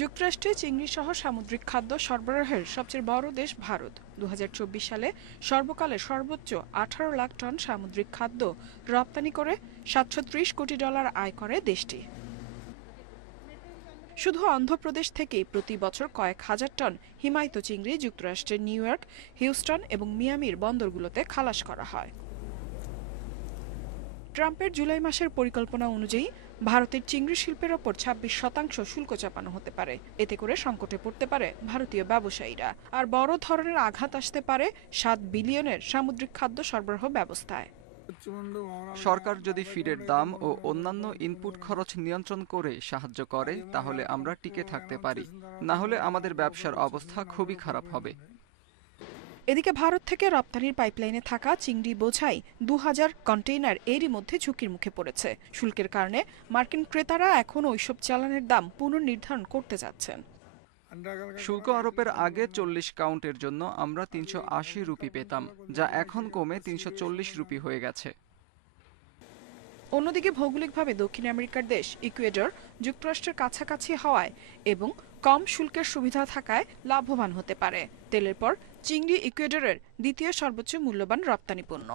যুক্তরাষ্ট্রে চিংড়ি সহ সামুদ্রিক খাদ্য সরবরাহের সবচেয়ে বড় দেশ ভারত। ২০২৪ সালে সর্বকালের সর্বোচ্চ ১৮ লাখ টন সামুদ্রিক খাদ্য রপ্তানি করে $৭৩০ কোটি আয় করে দেশটি। শুধু অন্ধ্রপ্রদেশ থেকেই প্রতি বছর কয়েক হাজার টন হিমায়িত চিংড়ি যুক্তরাষ্ট্রের নিউ ইয়র্ক, হিউস্টন এবং মিয়ামির বন্দরগুলোতে খালাস করা হয়। ট্রাম্পের জুলাই মাসের পরিকল্পনা অনুযায়ী ভারতের চিংড়ি শিল্পের ওপর ২৬% শুল্ক চাপানো হতে পারে। এতে করে সংকটে পড়তে পারে ভারতীয় ব্যবসায়ীরা, আর বড় ধরনের আঘাত আসতে পারে $৭ বিলিয়নের সামুদ্রিক খাদ্য সরবরাহ ব্যবস্থায়। সরকার যদি ফিডের দাম ও অন্যান্য ইনপুট খরচ নিয়ন্ত্রণ করে সাহায্য করে তাহলে আমরা টিকে থাকতে পারি, না হলে আমাদের ব্যবসার অবস্থা খুবই খারাপ হবে। এদিকে ভারত থেকে রপ্তানির পাইপলাইনে থাকা চিংড়ি বোঝাই ২,০০০ কন্টেইনার এরই মধ্যে ঝুঁকির মুখে পড়েছে। শুল্কের কারণে মার্কিন ক্রেতারা এখন ওইসব চালানের দাম পুনর্নির্ধারণ করতে যাচ্ছেন। শুল্ক আরোপের আগে ৪০ কাউন্টের জন্য আমরা ৩৮০ রুপি পেতাম, যা এখন কমে ৩৪০ রুপি হয়ে গেছে। অন্যদিকে ভৌগোলিকভাবে দক্ষিণ আমেরিকার দেশ ইকুয়েডর যুক্তরাষ্ট্রের কাছাকাছি হওয়ায় এবং কম শুল্কের সুবিধা থাকায় লাভবান হতে পারে। তেলের পর চিংড়ি ইকুয়েডরের দ্বিতীয় সর্বোচ্চ মূল্যবান রপ্তানি পণ্য।